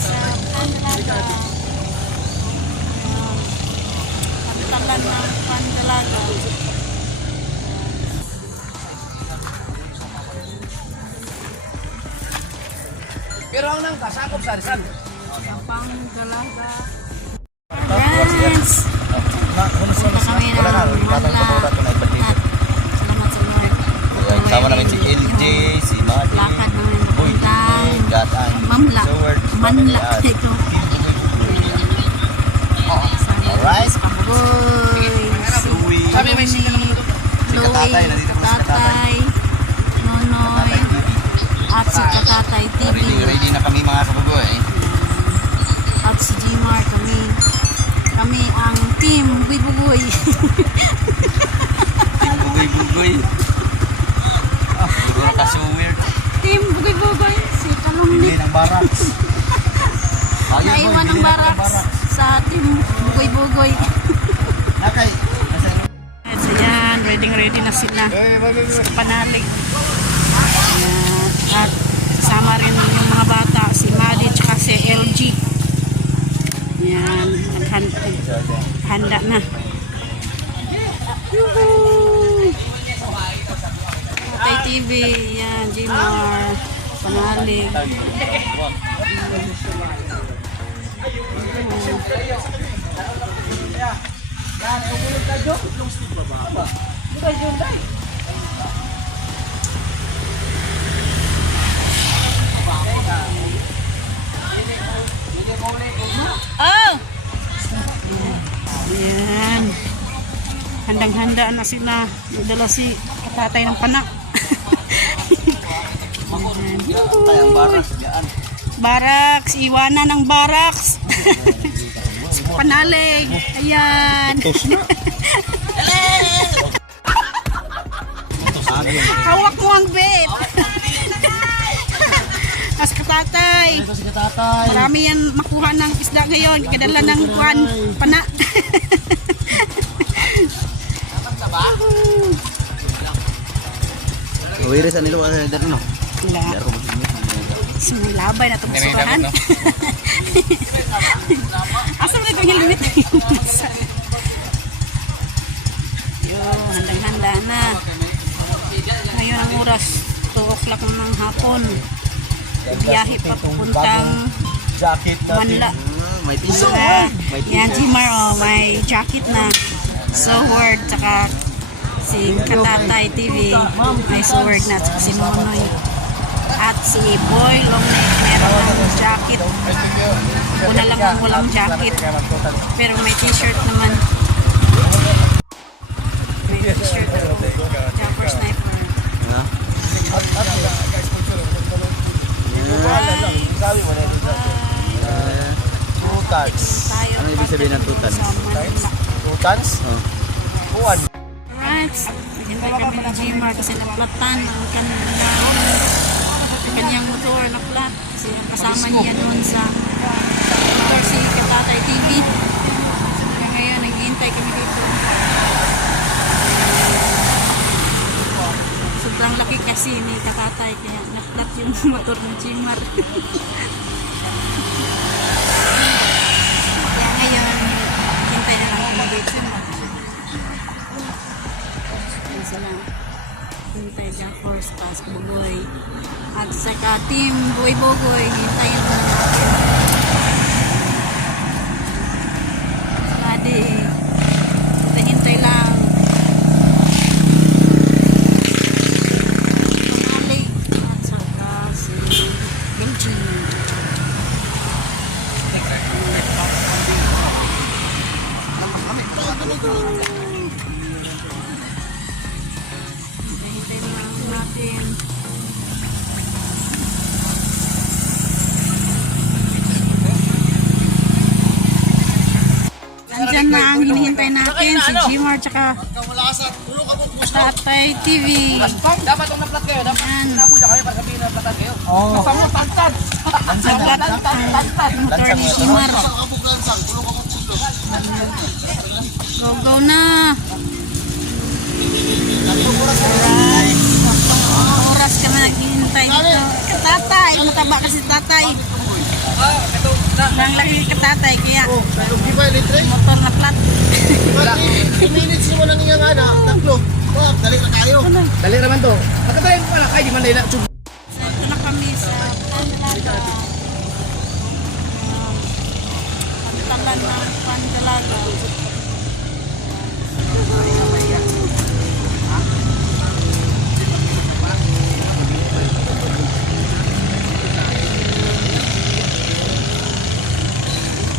sa Pandalaga. Pantalan ng Pandalaga. Pero ang nang kasakop sa Rizal. Sa Pandalaga. Friends! Punta kami ng Manla. Salamat sa Lord. Sama namin si LJ, si Madi, Lakad namin Boy, papuntang Gatan, Mamla. Seward, Manla dito. Alright. Paboy. Sabi may sila naman ito. Katatay, nandito po si Katatay. Nonoy. At si Katatay TV. Ready na kami mga kabugoy. At si Gmar kami. Kami ang team Bugoy. Bugoy-bugoy. Siguro ka so weird. Team Bugoy. Si Talong Bili ng barracks. Naiwan ng barracks sa team Bugoy. Nakay. So yan, ready na sila. Panalig. Ayan. At kasama rin yung mga bata, si Madi at si LG. Yan, handa na. Yuhuu! Tatay TV, yan, Gmar, Panalig. Oh! Ayan. Handang-handa na sila. Nadala si katatay ng panak. Barracks. Iwanan ng barracks. Panalig. Ayan. Hawak mo ang bed. As katatay. Marami yan makuha ng isda ngayon. Kadala ng kuwan. Pana. Uwiris ang nilo ang dar no. Wala. Sumilabay na itong surahan. Asa mo na itong helmet? Yun, handang-handa na. Ngayon ang oras, 2 o'clock ng hapon. Biyahe pa papuntang Jacket Manla. May piso. Yan, Gmar, oh, may jacket na. Sword, tsaka si Katatay TV, may sword na, tsaka si Nonoy. At si Boy Longneck, meron ng jacket. Una lang ang walang jacket. Pero may t-shirt naman. May t-shirt ako. Jumper Sniper. Tutans. Ano ibig sabihin ng tutans? Tutans? Buwan. Alright. Hintay kami ni Gmar kasi naplatan ang kanyang motor na flat. Kasi ang kasama niya doon sa motor si Katatay TV. So ngayon, naghihintay kami dito. Sobrang laki kasi ni Katatay kaya na-flat yung motor ng Gmar. Kaya ngayon, hintay na lang kami dito. Ayan sila. Hintay dyan first pass, Bugoy. At saka team Bugoy, hintayin na natin. Ladi, hintay lang. Panalig. At saka si Benji. Hintay lang natin. Nandyan na ang hinihintay natin, si Gmar tsaka Katatay TV. Dapat itong na-flat kayo. Dapat Yan. napuja kayo para sabihin na flat kayo. Oo. Kamu tantad. Sabat ang motor ni Gmar. Go na! Alright. Oras kami naghihintay dito. Katatay! Mataba kasi tatay. Sobrang laki ka tatay, kaya Oh, pero di ba litre? motor na plat. Wala. 2 minutes mo lang iyang anak. Tatlo. Oh, dali na tayo. Dali naman to. Pagkatayin ko na kay di man dahil na. So, ito na kami sa Pandalaga. Pantalan ng Pandalaga.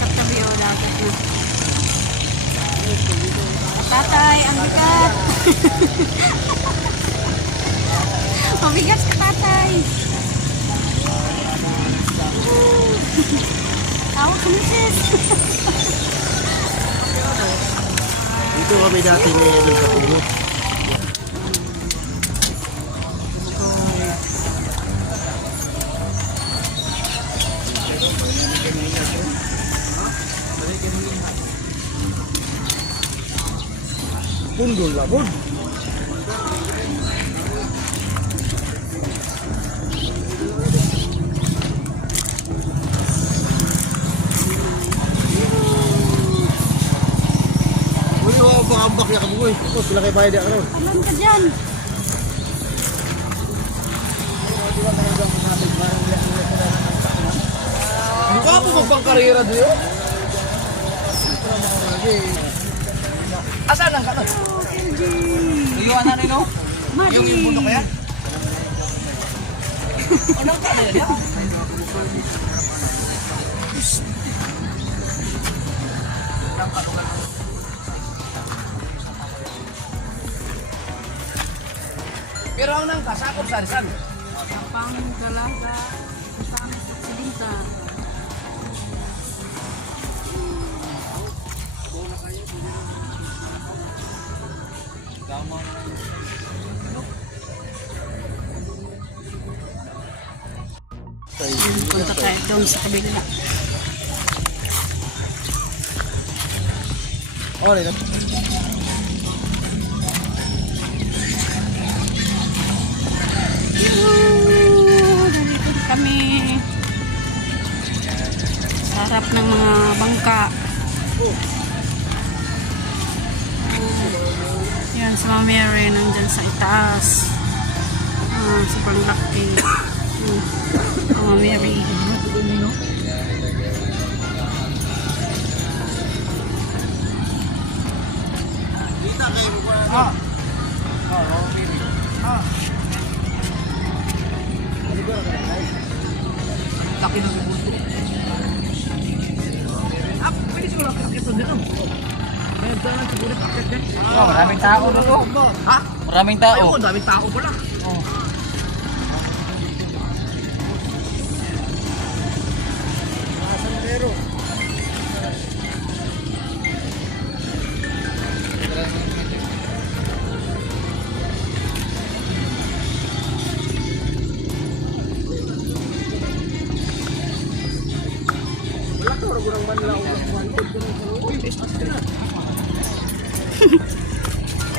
Katabi o dagat na. Tatay, ang bigat. Mabigat ka tatay. Tawag ka misis. Dito kami dati ni Edel Kapuro. Pundol lang, bud. Uy, wala pa ambak niya kabugoy. Ito, sila kayo bayad niya karon. Alam ka dyan. Mukha po magpangkarera doon yun. Asan ang kanon? Niliwan na rin o? Yung imuno kaya? Anong kanon yan? Pero ang nang kasakop saan? Pandalaga. Ang Oksidenta. Punta tayo doon sa kabila. Oh, dito. Dito kami sa harap ng mga bangka. Yan, si Mama Mary nandyan sa itaas. Sobrang laki. Mama Mary. Dita kayo mo pa. Ah. Laki ng bulto. Ah, pwede siguro kakit ito dito. May daan siguro kakit din. Oh, maraming tao na to. Ha? Maraming tao. Ayun, daming tao pala. Oh.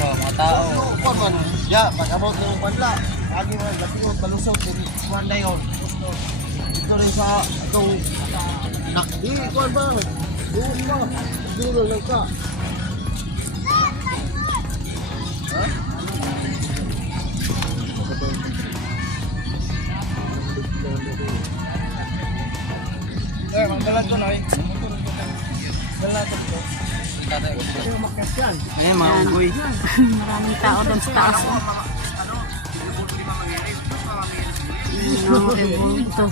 Oh, mga tao. Kuan man. Ya, pag-abot ng panla. Agi man gatiot balusot diri kuan dayon. Ito rin sa atong nakdi kuan ba? Duol ba? Duol lang ka. Ha? Eh, magdalag ko na eh. Dalag ko. Ayan mga ugoy. Maraming tao doon sa taas. Rebulto.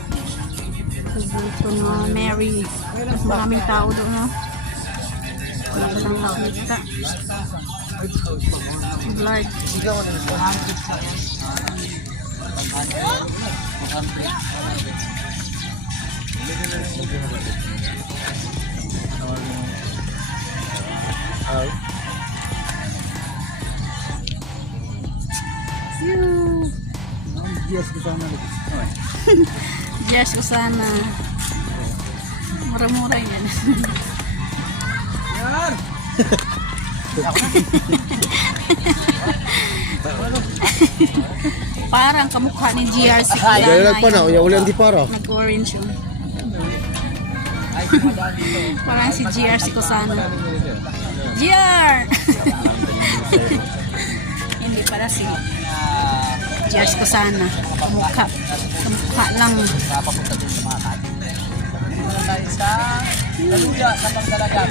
Rebulto na Mary. Mas maraming tao doon, no? Wala ka lang nakita. Blood. Yes, Usana. Mura-mura yan. Yan! Parang kamukha ni GRC. Gaya lang pa na, uya ulang di para. Nag-orange yun. Ay, Parang si GR si Kusana. GR! Hindi pala si GR si Kusana. Kamukha. Kamukha lang. Papunta din sa mga kanin. Muna tayo sa Daluya sa Pagdalaga.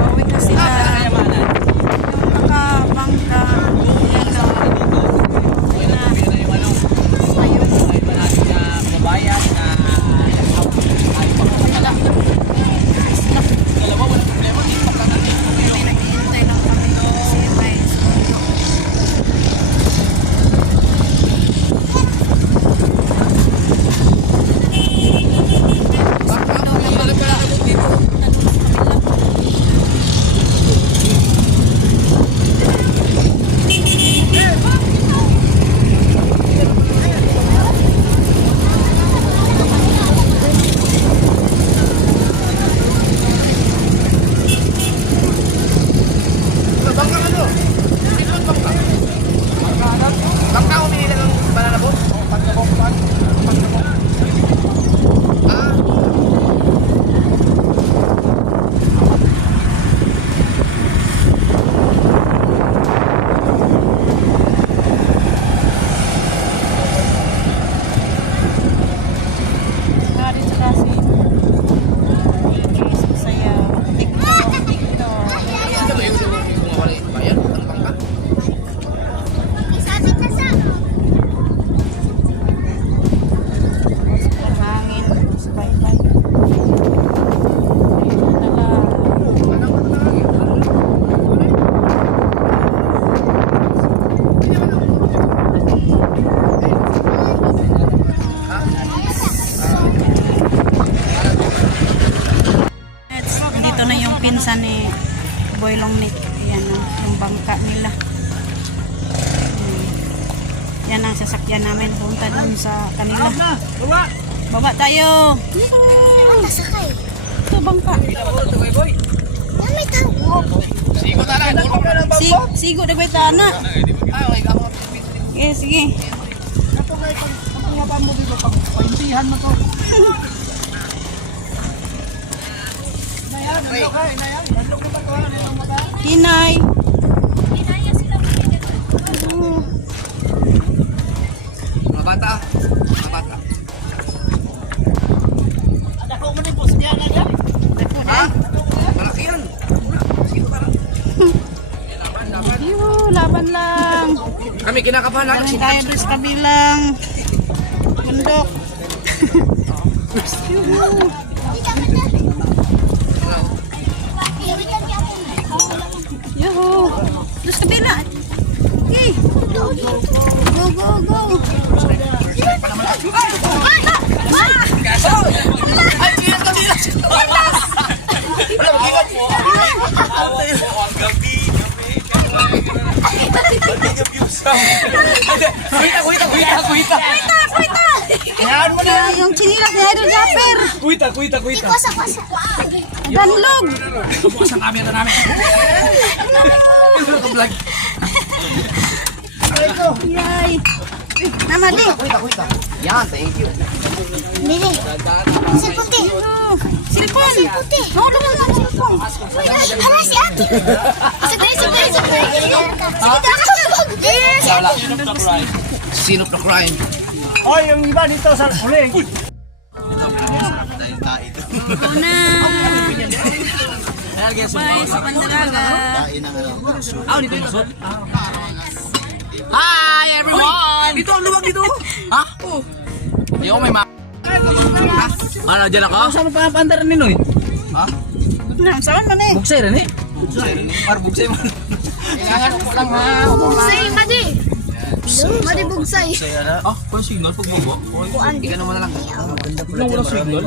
Bawin na sila. Nakabangka. May naghihintay lang kami kasi may sundo. Bangka ko minila ng banana boat? O, pagkabok. Ah. Hari sa kasi. Saya. TikTok. Ito ba yung kumawala yung bayan? Ang bangka? Hangin. Sabay-bay. Dito na yung pinsan ni Boy Longnick. Ayan yung bangka nila. Yan ang sasakyan namin. Punta dun sa kanila. Baba tayo. Ito bangka. Sigo na lang. Tulong na lang Sigo na ba na? Ay, ako. Sige, sige. Ito kay pag mo dito, paintihan mo to. Hinay. Mga bata. Ha? Malaki yan. Sigo na lang. Laban lang. Kami kinakabahan lang. Laban tayo doon sa kabilang bundok. Yuhu. Doon sa kabila. Okay. Go, go, go. Ay, ingat ka dito. Wala, mag-ingat po. Ang gabi. Kuita. Yan mo na. Yung chinilas ni Idol Japper. Kuita. Danlog. Bukas ang camera namin. Vlog. Yay. Mama, di. Kuita. Yan, thank you. Nini, cellphone ti. Cellphone. No, naman ang cellphone. Hala si ate. Sagay. Scene of the crime. Oy, yung iba dito sa uling. Go na. Bye sa Pandalaga. Hi everyone! Dito ang luwag dito! Ha? Oo. Hindi ako may Ano, dyan ako? Saan mo pa pandar ni Noy? Ha? Saan man eh? Bugsay rin eh. Parang bugsay man. Kailangan ko lang ha. Bugsay, madi. Madi bugsay. Ah, kung signal pag bubo? Ika naman na lang. Maganda pala. Walang signal?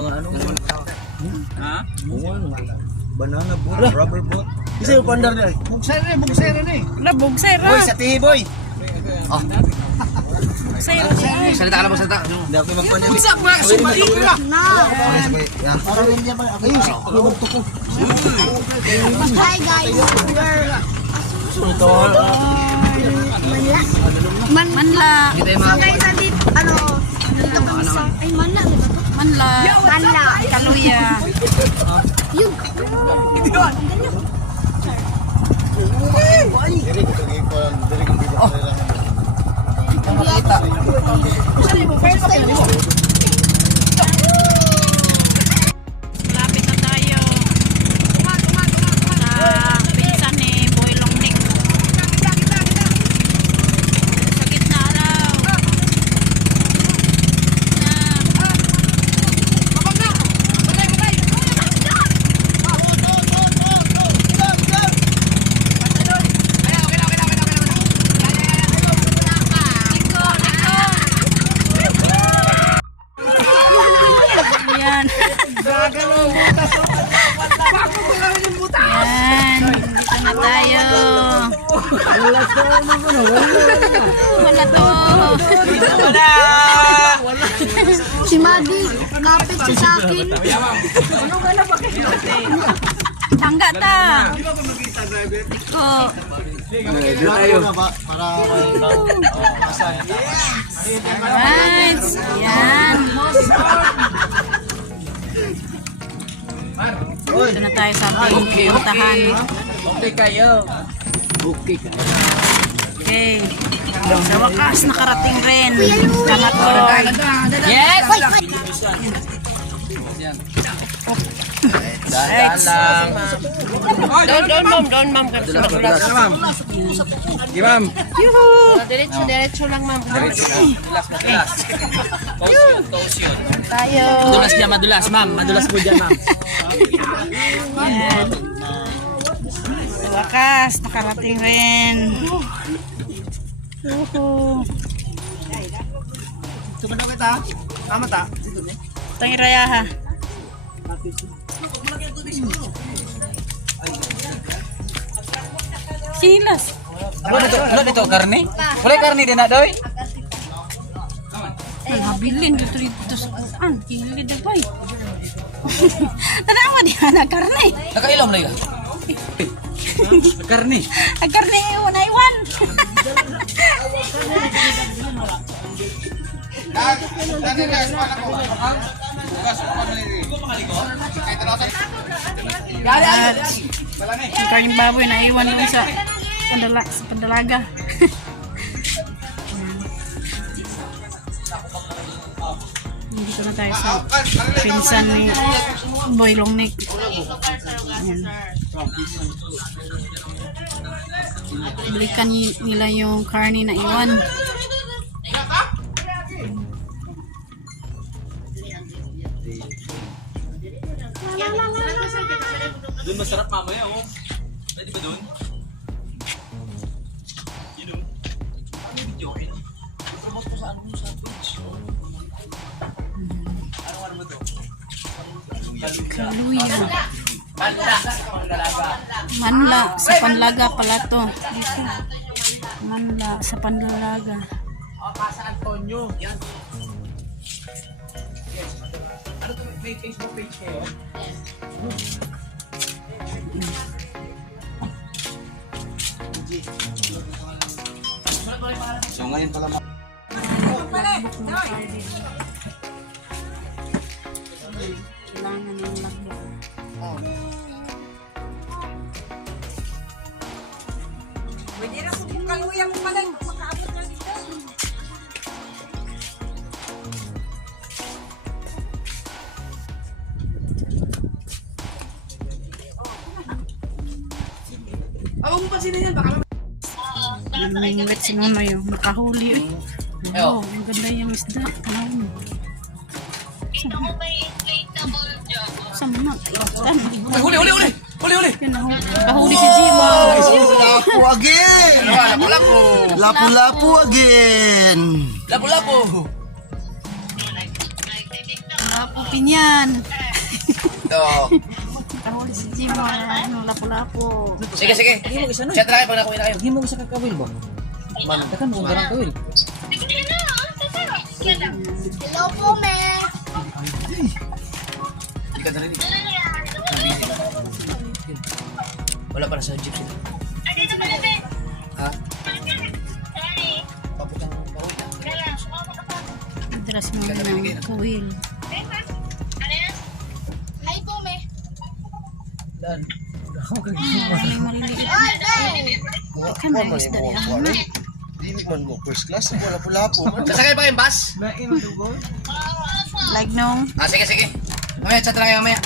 Banana boat, rubber boat. Kasi yung pandar niya. Bugsay rin eh. Labog sir, Boy, sa tihi, boy. sir. Salita ka na mo, salita. Hindi ako magpanya. Bugsak mo kasi mali ka. Yan. Parang hindi ba? Ayun, lumugto ko. Hi guys. Ito. Manla. So guys, andit, dito kami sa, ay manla, di ba to? Manla. Manla. Kaluya. Yun. Diri ko kagay ko lang. Diri ko bibig ko lang. Malapit na tayo sa pinsan ni Boy Longnik. Sa gitna araw. Yan. Yan. Dito na tayo. Wala to. Si Madi, kapit siya sa akin. Tangga ta. Iko. Tayo na ba? Para Right. Yan. Dito na tayo sa ating puntahan. Okay kayo. Okay kayo. Okay. Sa wakas, nakarating rin. Pangatlo. Yes! Dahan lang. Doon, ma'am. Dulas, ma'am. Sige, ma'am. Diretso lang, ma'am. Dulas. Toast yun. Tayo. Madulas dyan, madulas, ma'am. Madulas po dyan, ma'am. Yan. Sa wakas, nakarating rin. Yuhu. Ito ba daw kita? Tama ta? Itong irayaha. Sinilas. Ano dito, karne? Wala karne din na, doy? Nabilin dito sa kuan. Kilid na ba? Tanawa di na karne. Nakailam na yun. Karne. Ang karne iwan na iwan. Ang karning baboy na iwan din sa pandalaga. Dito na tayo sa pinsan ni Boy Longnik. Ayan. Balikan nila yung karne na iwan. Doon masarap mamaya, oh. Pwede ba doon? Kaluya. Manla sa panlaga pala to. Dito. Manla sa panlaga. May Facebook page kayo? So ngayon pala Kailangan yung lagbo. Lumingwit si Nonoy yung nakahuli eh. Oh, ang ganda yung isda. Ayun. Saan na? Huli! Yun oh. Nakahuli si Jimo. Lapu again! Lapu-lapu! Lapu-lapu again! Lapu-lapu! Ako pinyan. dito. Kahuli si Jimar. Ano, lapo-lapo. Sige, sige. Chat lang kayo pag nakuha na kayo. Himo isa ka kawil ba? Man, takan mo garang kawil. Hello po, me. Hindi ka narinig. Wala para sa jeep sila. Ha? Paputang pauwi na. Adras mo ng kuwil. Hi po, me. Dan. Ay, mariliit. Kan na yung isda niya. Dili man mo first class, wala pula-lapo man. Sasakay ba kayong bus? Like nung. Sige, sige. Mamaya, chat lang kayo mamaya.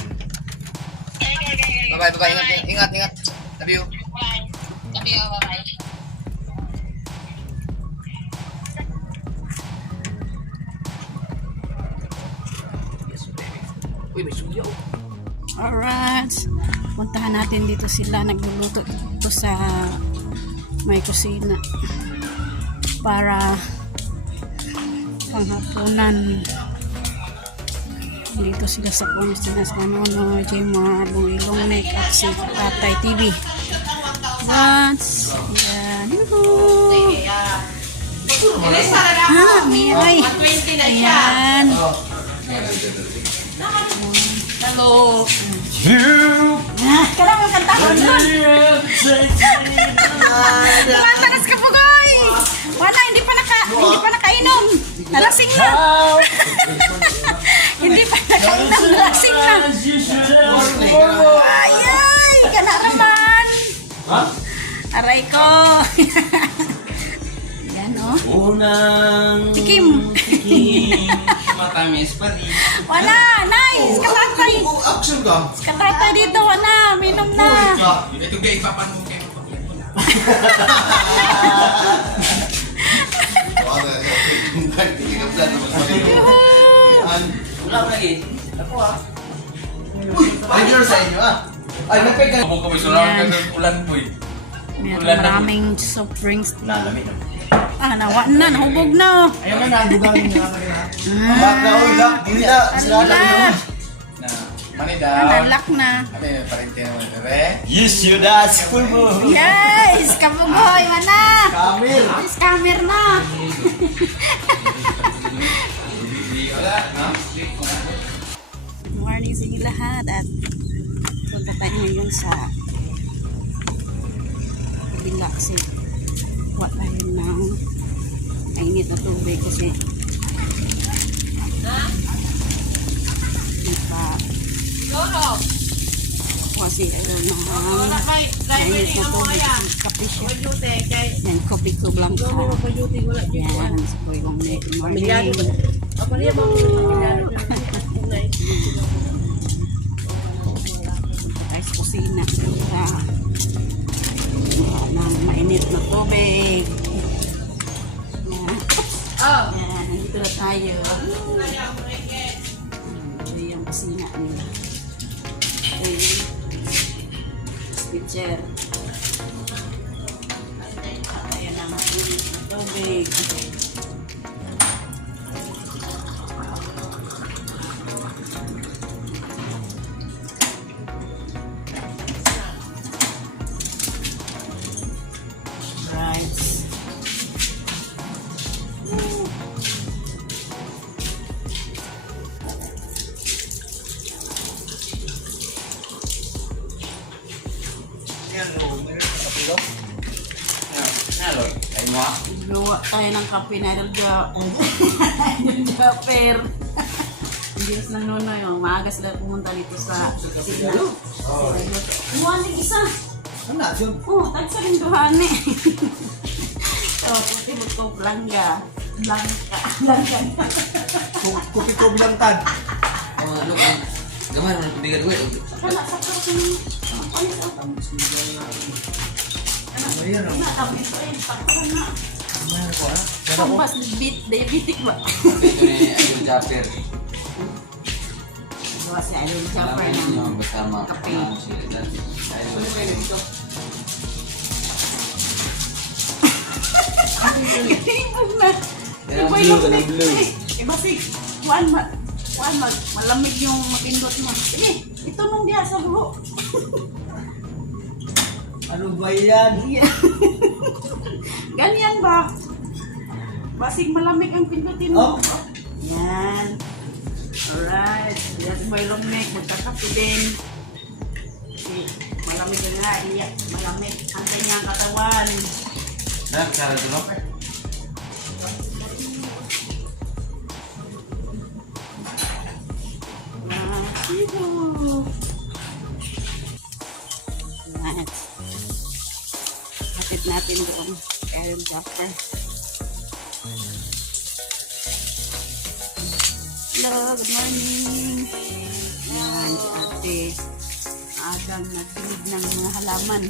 Bye-bye, bye-bye. Ingat, ingat. Love you. Uy, may suya oh. Alright. Puntahan natin dito sila. Nagluluto dito sa may kusina. Para panghapunan. Dito sila sa kusina sa Nonoy, Jimar, Builong Nick at si Tatay TV. Once. Yan. Yuhuu. Miray. Ayan. Hello. Kailangan mo kanta ko nun. Tumatagas ka po, guy. Wala, hindi pa nakainom. Nalasing na. Hindi pa nakainom. Nalasing na. Ay, ay. Kana naman. Aray ko. Yan, oh. Unang Tikim. matamis pa rin. Wala, nice. Kalatay. Action ka. Kalatay dito, wala. Minom na. Ito guys, papanong kayo. Wala ko lagi. Ako Regular sa inyo Ay, napay ka. Ako kami sulawan ka ng ulan po eh. Meron maraming soft drinks. Nalamit. Nawa na. Nahubog na. Ayun na, nagugawin niya. Back na, uy, hindi na. Sila na. Na, money down. Nalak na. Ano yun, parente naman. Yes, you that's full mo. Yes! Kabugoy, mana! Camel. Scammer na! Wala, no? Good morning sa inyo lahat at punta tayo ngayon sa kabila kasi wala tayo ng mainit na tubig kasi kasi ayun na mainit na tubig kape siya yan kopi ko blanca yan sa Builong Nick. Good morning. Ay, sa kusina ng mainit na tubig. Yan. Yan, nandito na tayo. Ito yung kusina nila. Okay. Switcher. Ayan ang mainit na tubig. Rice. Nalo, kayo mo ah. Luwa tayo ng kape na Idol Japper. Ang Diyos ng Nonoy. Maaga sila pumunta dito sa kusina. Umuhanin isa. Ano na, Jun? Oh, tagsa rin duhani. So, puti mo ko blanca. Blanca. Kupi ko bilang tad. Ano ka? Gamay naman kubigan ko eh. Kana sa kape. Ayan o. Sambas diabetic ba? Ito ni Ayun Japper. Gawa si Idol Japper Alam ng niyo bersama kape. Ibog na. Yan ang blue, yan ang blue. Iba si Juan ba? malamig yung mapindot mo. Sige, ito nung diya sa buho. Ano ba yan? Ganyan ba? Basig malamig ang pindutin mo. Yan. Alright. Yan si Mayroong Nick. Magkakapi din. Kasi malamig ka nga. Iyak. Malamig ang kanyang katawan. Cara dulu. Nice. Hatid natin doon. Kyle Jaffer. Hello, good morning. Yan, si ate. Agang nagdilig ng mga halaman.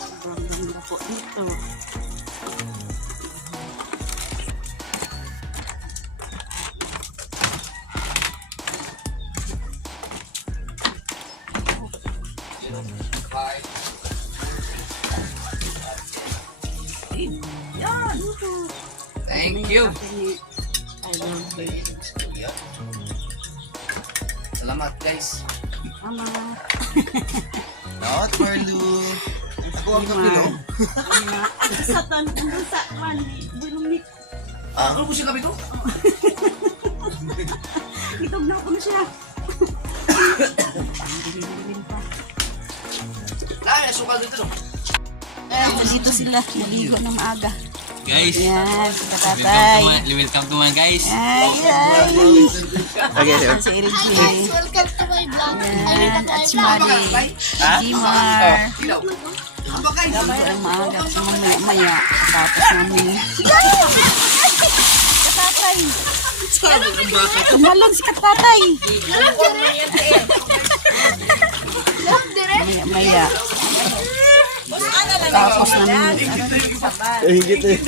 Sobrang ganda po dito. Yan. Thank you. I love it. Salamat guys. Mama. Not Marlu. Ako ang kapilo. Sa tan, andun sa kwan, bulumik. Ano po siya kami ko? Itog na ako na siya. Bilin pa. Ay, sukal dito. Dito sila, naligo ng maaga. Guys, Yan, si Tatay. welcome to my guys. Ay, ay. Okay, sir. Yan si Eric J. Welcome to my vlog. Yan, at si Mali. Jimar. Aba guys. Naligo ng maaga kasi mamaya. Tapos namin. Katatay. Tumalon si Katatay. Maya. Tapos namin. Higit eh.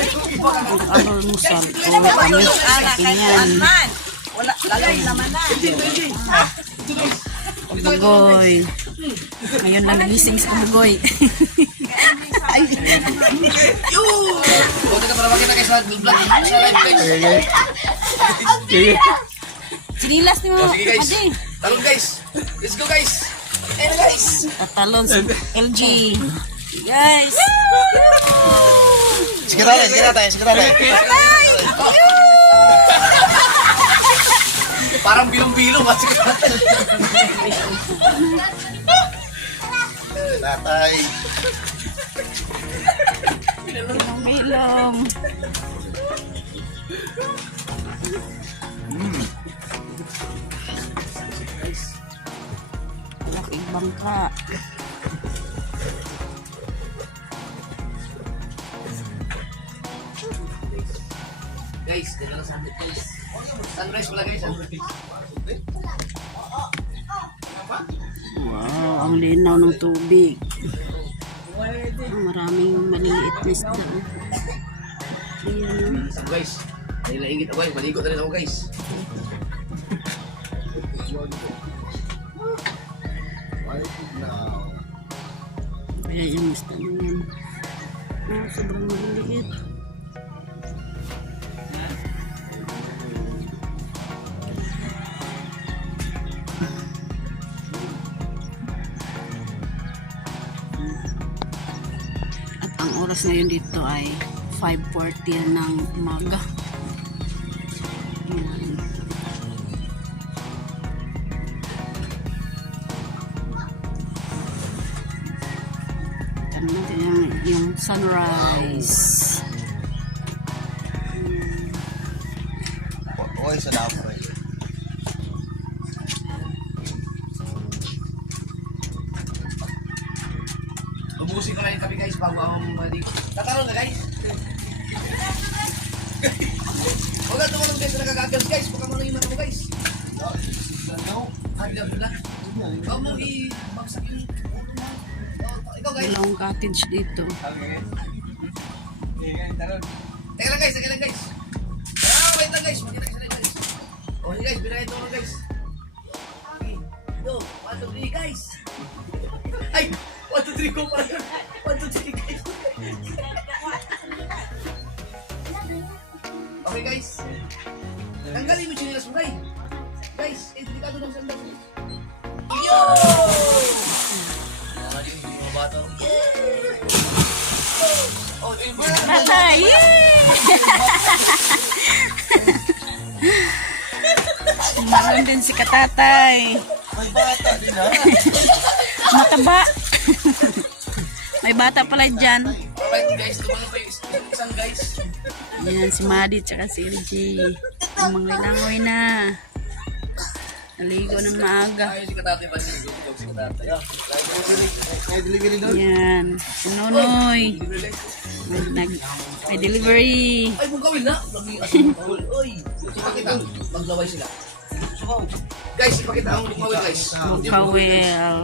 Almusal ko kami ganyan. Bugoy. Ngayon lang nagising si Bugoy. Buti ka para makita kayo sa vlog. Sa live guys. Sinilas ni mo. Sige guys. Ade. Talon guys. Let's go guys. Ayun guys. Tatalon si LG. Guys. Sige tatay. Parang bilong-bilong kasi Tatay. Bilong. Laking bangka. guys, dito na sunset guys. Sunrise pala guys. Wow, ang linaw ng tubig. Maraming maliliit na isda. Ayan. So guys, nailaingit ako guys. Maligo na rin ako guys. Kaya yung isda na yan. Sobrang maliliit. At ang oras ngayon dito ay 5:40 ng umaga. Ayan. Tignan natin yung sunrise. Oy, salamat. Ubusin ko na yung kape guys bago akong maligo. Tatalon na guys. Huwag ka tumalong guys na nagagagas guys. Huwag ka muna yung mga guys. Huwag mo i-bagsak yung ikaw guys. Dalawang cottage dito. Teka lang guys. Wait lang guys. Magkita guys. O guys, binayin ito guys. Yo, 1, 2, 3 guys. Ay, 1, 2, 3 go pa yun. 1, 2, 3 guys. Okay guys. Tanggalin mo yung chinilas mo guys. Guys, delikado ng sandal. Yo! Mga bata. Oh, Tatay! Meron din si katatay. May bata din ha. Mataba. May bata pala dyan. alright guys, tumanga pa yung isang guys. Yan si Madi tsaka si LG. Mangoy na. Naligo ng maaga. Ayun si katatay pa si katatay. May delivery doon. Yan. Si Nonoy. May delivery. Ay, kung gawin na. Nag-i-asong kawil. Oy, ipakita. Maglaway sila. Guys, ipakita ang lumawin guys. Kawel.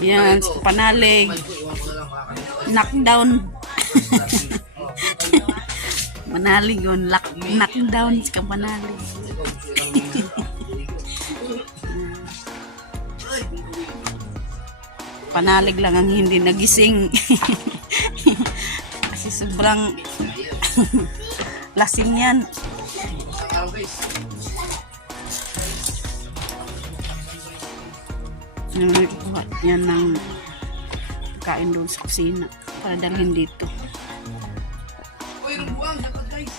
Yan. Si Panalig. Knockdown. Manalig yun. Knockdown si Panalig. Panalig lang ang hindi nagising. Kasi sobrang lasing yan. Araw guys. Yan ng kain doon sa kusina para dalhin dito. Oy, rumbuang. Dapat guys.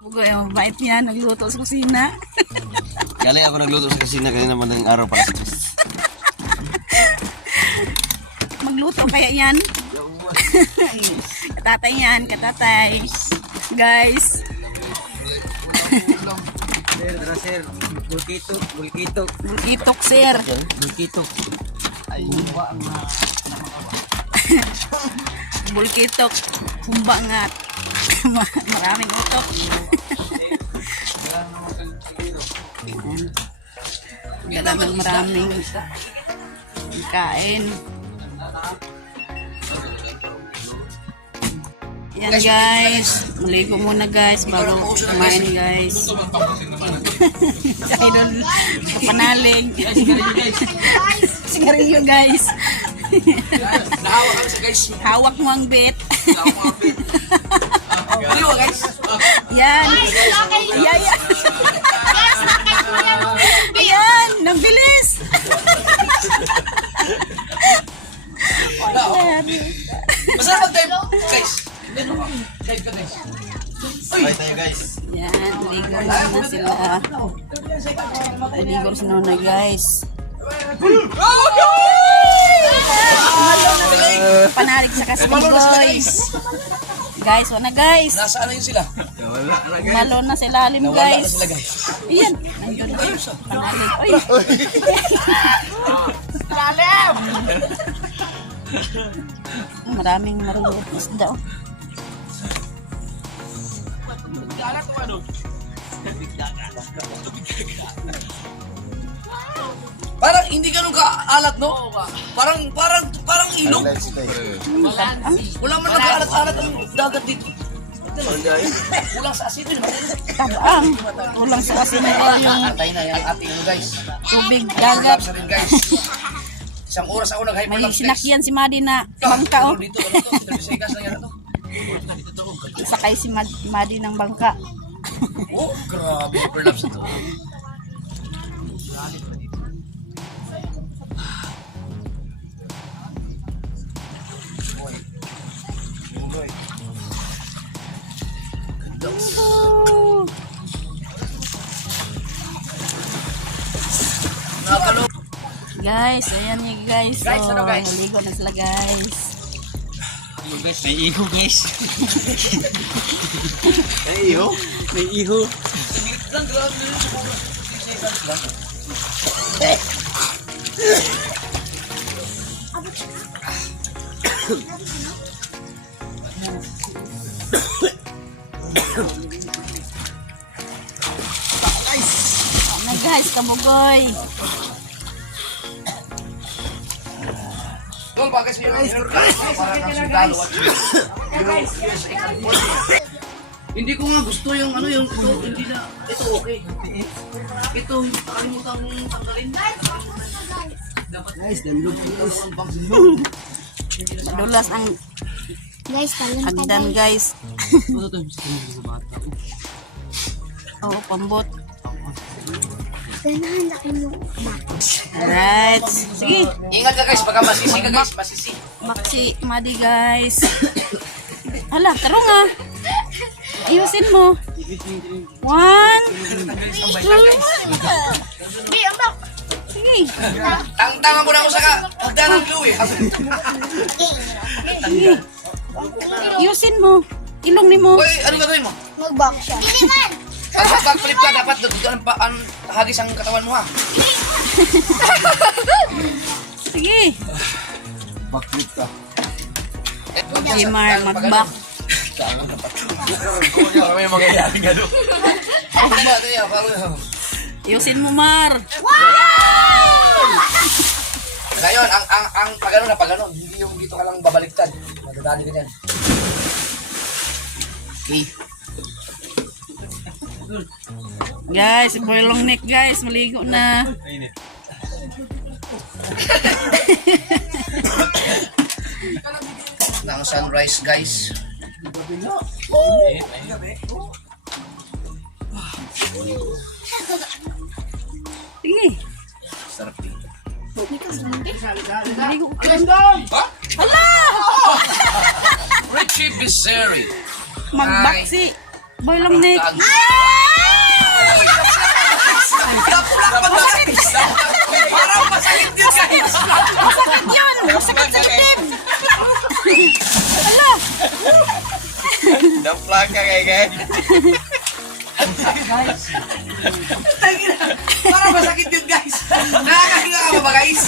Bugoy, ang bait niya, nagluto sa kusina. Galing ako nagluto sa kusina kanina madaling araw para sa Christmas. Magluto kaya yan? Katatay yan, katatay. Guys. Sir, tara sir. Bulkitok, bulkitok. Bulkitok, sir. Bulkitok. Bulkitok. Humbangat. Maraming utok. Maraming kain. Yan guys, maligo muna guys bago kumain guys. Idol Panalig. Sigarilyo guys. Nahawa kami sa guys. Hawak mo ang bit. Diliwa guys. Yan. Yan. Yan, nang bilis. Masarap mag-dive guys. Dive ka guys. Bye tayo guys. Yan, maligo na sila. Maligo si Nonoy guys. Panalig sa kasing guys. Guys, wala guys. Nasa ano yun sila? Malo na sila alim Nawala na guys. sila guys. Iyan, nandun na. Panalig. Uy. Maraming marulot na isda. Oh. Parang hindi ganun ka-alat, no? Parang ilog. Wala man nag-aalat-alat ang dagat dito. Kulang sa asin yun. Tabaang. Kulang sa asin na yung Atay na yung ating ano guys. tubig Dagat dagat. sa rin guys. Isang oras ako May nag-hyperlapse guys. sinakyan si Madi na bangka. Oh. Dito, ano to? 30 seconds lang yan to. Sakay si Madi ng bangka. Oh, grabe. Hyperlapse ito. Nakakalo. Guys, ayan yung guys. Guys, ano, guys? Naligo na sila guys. May iho guys. Ay, iyo. May iho. Lang, grabe na yun. Siguro 30 seconds lang. Ano guys, kamugoy. Tol, bakit siya para kang sundalo at hindi ko nga gusto yung ano yung ito, hindi na, ito okay. Ito, nakalimutan kong tanggalin. Guys, damlog guys. Madulas ang Guys, talon ka hagdan guys. guys. Oo, pambot. Ganahan na kayo. Alright. Sige. Ingat ka guys, baka masisi ka guys, masisi. Maxi, Madi guys. Hala, taro nga. Ayusin mo. 1, 2. Hey, ambak! Sige. Tangtangan mo na ako sa hagdan ng glue eh. Sige. Ayusin mo. Ilong ni mo. Uy, ano gagawin mo? Mag-back siya. Pag backflip ka, dapat ang hagis ang katawan mo ha. Sige. Backflip ka. Jimar, mag-back. Kung may mangyayari nga doon. Ayusin mo, Mar. Ngayon, ang pagano na pagano, hindi yung dito ka lang babaliktad. Madadali ka dyan. Okay. Guys, boy long neck guys. Maligo na. Ng sunrise guys. Sige. Sarap din. Maligo ka. Richie Becerri. Mag-back si boy long neck. Parang masakit din guys. Masakit yun. Masakit sa dibdib. Hala. Dampla ka guys. Parang masakit din guys. Nakakahinga ka ba guys?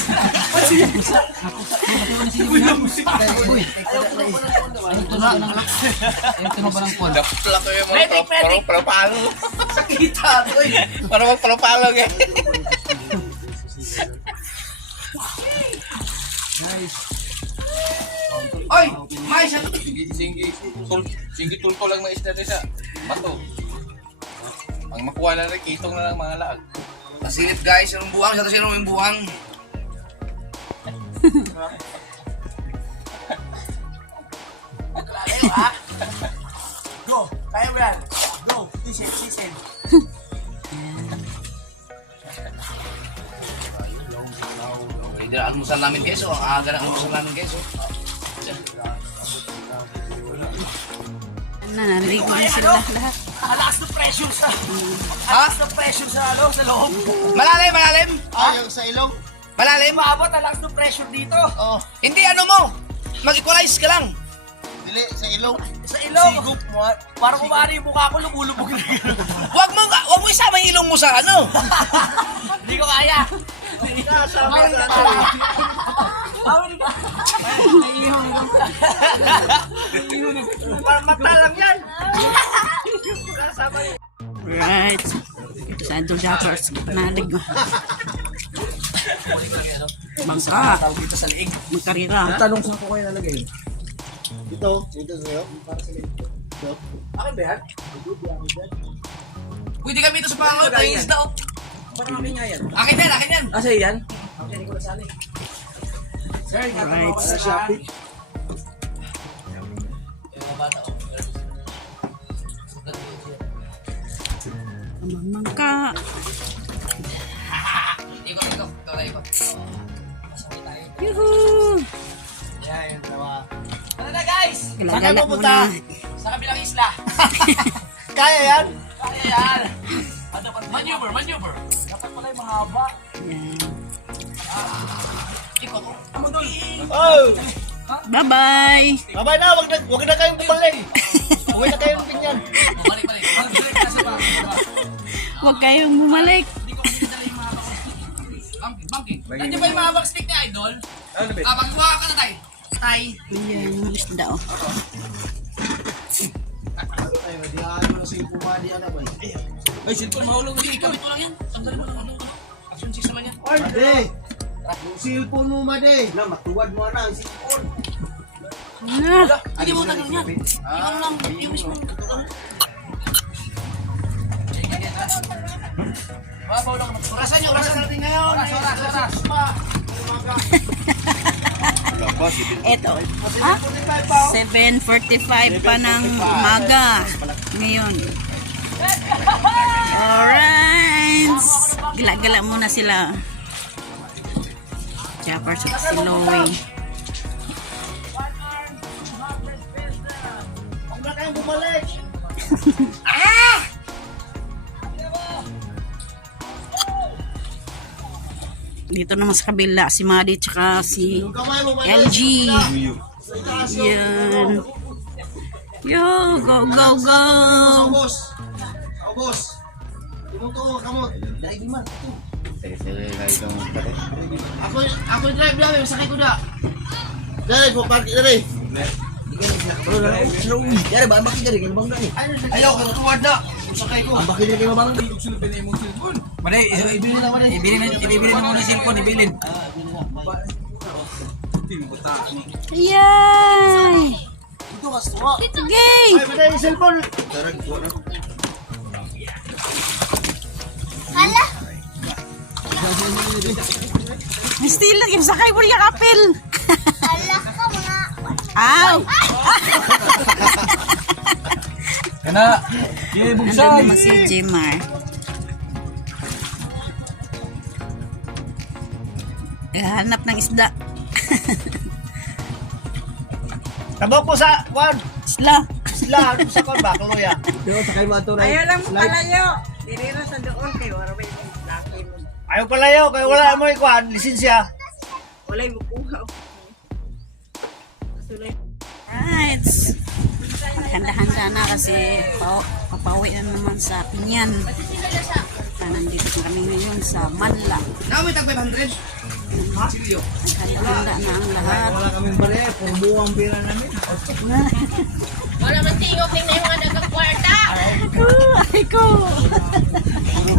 Dampla ko yung mga palapalo. Sakita to eh. Parang palapalo eh. Oy, may siya. Singgi tulko lang may isda sa bato. Ang makuha na rin, kitong na lang mga laag. Masingit guys, yung buwang. Sa sino yung buwang. Go! Kaya mo yan! Go! Sisend! Pwede na almusal namin guys. Ang aga na almusal namin guys. Naligo na sila lahat. Malakas na pressure sa... Ha? Malakas na pressure sa ano, sa loob. Malalim, malalim. Yung sa ilong? Malalim. Maabot, malakas na pressure dito. Oo. Hindi ano mo. Mag-equalize ka lang. Dili, sa ilong. Sa ilong. Sigup mo. Parang kumari yung mukha ko lumulubog na gano'n. Wag mo isama yung ilong mo sa ano. Hindi ko kaya. Hindi ka sama sa ano. Parang mata lang yan. Right. Sa Idol Jackers. Nalig mo. Bangsa. Dito sa liig. Magkarira. Tanong saan ko kayo nalagay? Dito sa'yo. Para sa dito. Akin ba yan? Pwede kami ito sa pangalan. Ito yung isda oh. Parang kami nga yan. Akin yan, akin yan. Sa'yo yan? Hindi ko nasali. Sir, Right. sa Shopee. Mamangka. Ikaw. Yuhuu. Yan, tawa. Ano na guys? Galak-galak mo na. Sa kabilang isla. Kaya yan? Kaya yan. Maneuver. Dapat pala yung mahaba. Yan. Ikaw to. Oh! Bye-bye. Babay na, wag na kayong bumalik. Huwag na kayong pinyan. Balik. Balik na sa Huwag kayong bumalik. Banking. Nandiyan ba yung mga backstick ni Idol? Ano ba? Magkuha ka na tayo. Tay. Ayan, mga isda oh. Ay, di ano na si Pumadi ano ba? Ay, cellphone mahulog na. Ikaw, ito lang yan. Sandali mo lang. Action 6 naman yan. Ade! Yung cellphone mo, Made. Na, matuwad mo na ang cellphone. Na. Hindi mo tagal yan. Iwan lang. Yung mismo. Orasan niyo, orasan natin ngayon. Eto. 7:45 pa ng umaga. Ngayon. Alright. Gila-gala muna sila. Japper sa si Loey. Huwag na kayong bumalik. Dito naman sa kabila si Madi tsaka si Yung kamay mo, Made. LG. Yan. Yo, go, go, go. Boss. Oh, boss. Tumuto, kamot. Daig man. Ako yung drive namin, sakay ko na. Dari, puparki dari. Dari, ba ang baki dari, kaya bang dari? Ayaw, katutuwad na. Sakay ko. Ang baki dari, kaya bang dari? Maday, ibili na muna yung cellphone, ibilin. Yay! Ito ka, suwa. Gay! Ay, ba yung cellphone? Hala! Still lang yung sakay mo yung kapil. Hala ka mga... Aw! Kana, Nandun naman si Jmar. Hanap ng isda. Tabok po sa, kwan. Isla. Sila, ano sa kwan ba? Kaloya. Pero sakay mo ito na. Ayaw lang mo palayo. Dirira sa doon kayo. Wala ba yung laki mo? Ayaw palayo, kaya wala mo kwan, lisensya. Wala yung bukuha. Right. Handa-handa na kasi papauwi na naman sa Pinyan. Nandito kami ngayon sa Manla. Namin tag 500. Handa-handa na ang lahat. Wala kaming bare, puro buwang pira namin. Wala man tingog na yung mga nagkakwarta! Ay ko!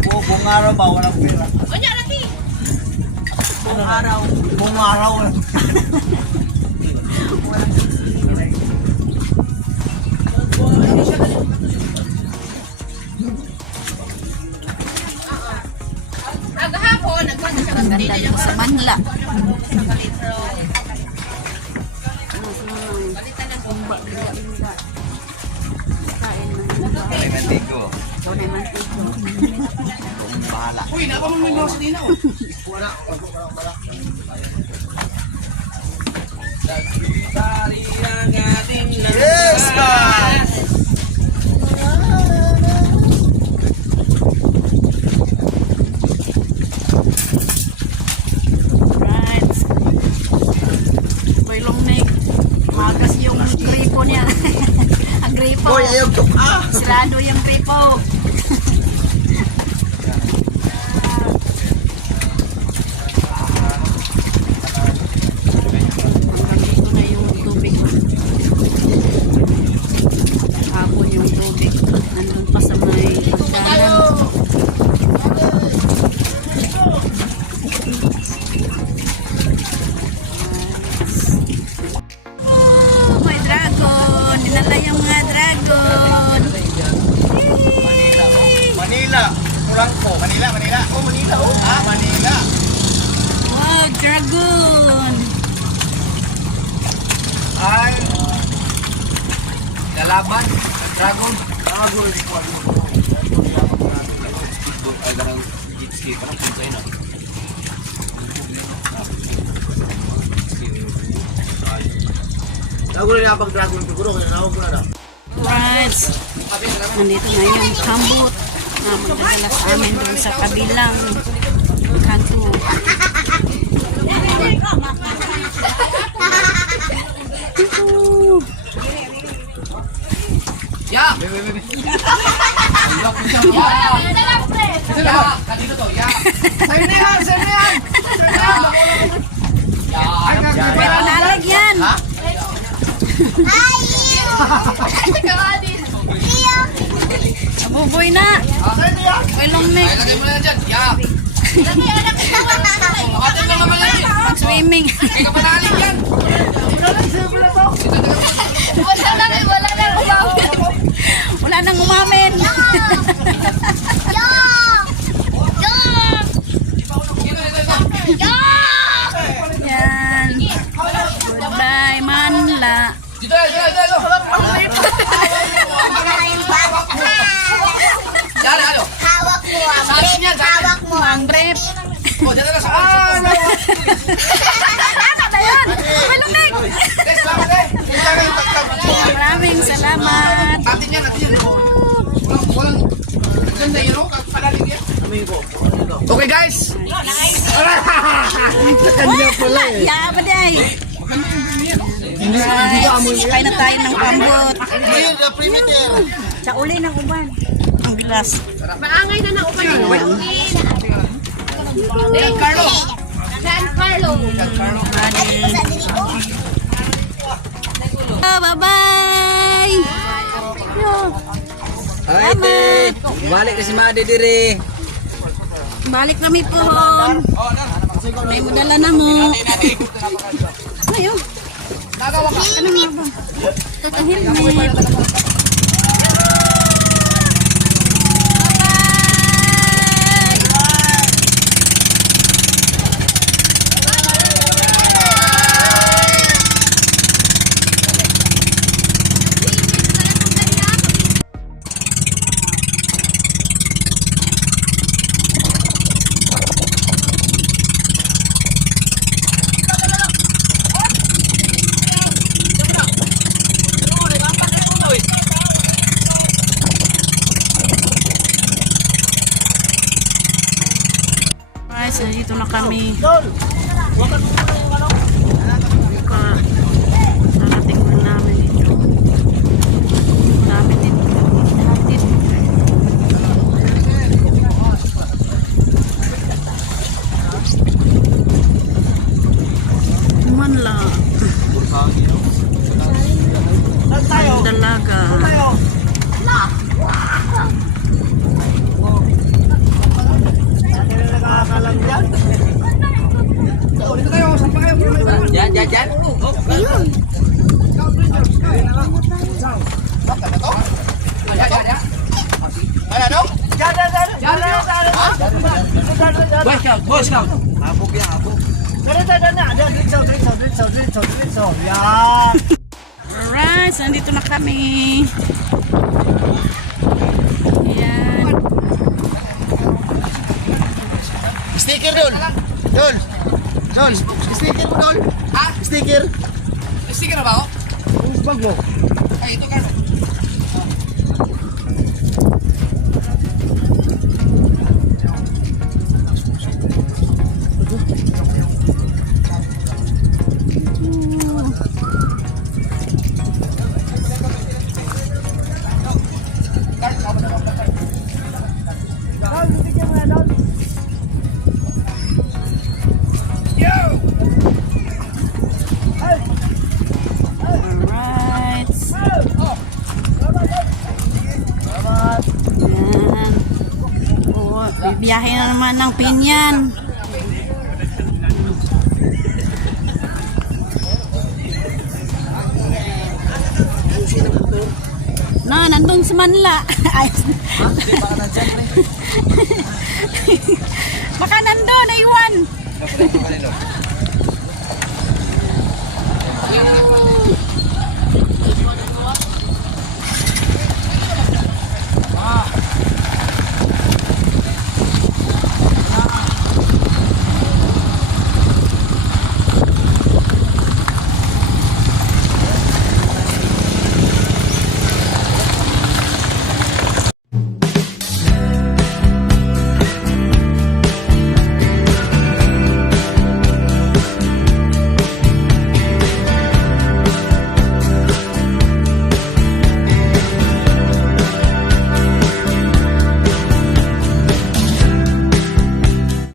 Puro buong araw ba, walang pira. Kanya lagi! Buong araw. Buong araw. Agahapon, nagkwanta siya kasi Ganda dito dito sa Manla. Ay, mantigo. Tunay mantigo. Uy, napa mo may mga sa dinaw. Yes, man! Right. Boy Longnek. Magas yung gripo niya. Ang gripo. Boy, ayaw to. Ah! Sirado yung gripo. Hanggang dito na yung tubig. Hapon yung tubig. Nandun pa sa may hagdanan. Oh, may dragon. Dinala yung mga dragon. Manila. Kulang po. Manila. Oh, Manila. Oh. Ah, Manila. Wow, dragon. Ay. lalaban, dragon. Ay, darang jet ski. Parang puntay na. Nago rin ang dragon siguro. Kaya nawag ko na na. Right. Nandito na yung kambot na magdadala sa amin doon sa kabilang kanto. Ya! Ya! Kanino to? Ya! Sa'yo na yan! Sa'yo na yan! Sa'yo na yan! Pero nalag yan. Nabuboy na. May long neck. Ay, lagay mo na yan dyan! Ya! Lagay mo na malaki! mag-swimming. Kaya ka panaling yan. Wala nang umamin. Wala nang umamin. Yan. Goodbye, Manla. Dito, dito, dito. Dali, ano? Hawak mo ang Sa akin yan, sa akin. Hawak mo ang Ang brief. O, dito na sa akin. Ano na yan? Malumig. Des, salamat eh. Maraming salamat. Atin yan, atin yan. Walang ganda yun, no? Panaling yan. Okay, guys. Kanya pala eh. Ya, ba day? Guys, kain na tayo ng pambot. Ayun, the perimeter. Sa uli ng uban. Ang bilas. Maangay na ng upan. Yan, Carlo. San Carlo. Bye-bye. Ay, te. Balik na si Madi diri. Balik kami po. May mudala na mo. Ayun. Ano nga ba? Helmet. Guys, dito na kami. Narating na namin dito. Marami dito. Manla. Ang dalaga. Yan, yan, yan. Boy Scout, Boy Scout. Alright, so nandito na kami. Ayan. Sticker dol. Dol. Dol. Sticker mo dol. Ha? Sticker. Sticker na ba ako? Bag mo. Ay, ito, Carlo. Alright. Ayan. Oo, bibiyahe na naman ng Pinyan. Na, nandun sa Manla. Ayos. Baka nandun, naiwan.